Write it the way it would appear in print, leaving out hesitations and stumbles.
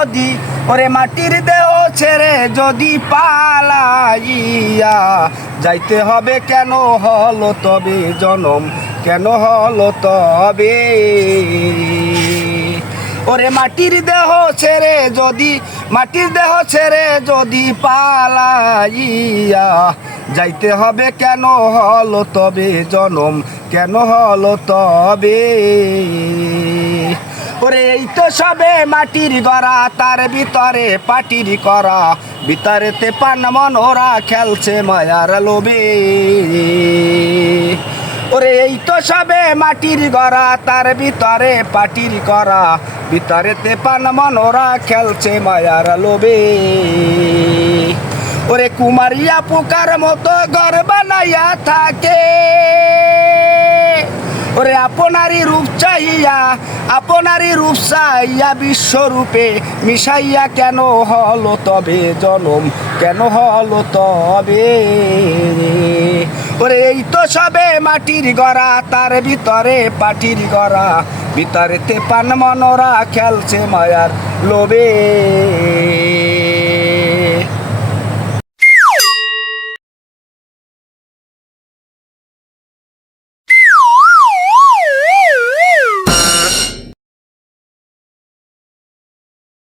যদি ওরে মাটির দেহ ছেড়ে যদি পালাইয়া যাইতে হবে কেন হলো তবে জনম কেন হলো তবে ওরে মাটির দেহ ছেড়ে যদি পালাইয়া যাইতে হবে কেন হলো তবে জনম কেন হলো তবে ওরে এই তো সবে মাটির গড়া তার ভিতরে পাটির করা ভিতরেতে পান মন ওরা খেলছে মায়ার লোভে ওরে এই তো সবে মাটির গড়া তার ভিতরে পাটির করা ভিতরেতে পান মন ওরা খেলছে মায়ার লোভে ওরে কুমারিয়া পোকার মতো ঘর বানাইয়া থাকে ওরে আপনারই রূপ চাইয়া বিশ্বরূপে মিশাইয়া কেন হলো তবে জনম কেন হলো তবে ওরে এই তো সবে মাটির গড়া তার ভিতরে পাটির গড়া ভিতরেতে পান মনোরা খেলছে মায়ার লোভে।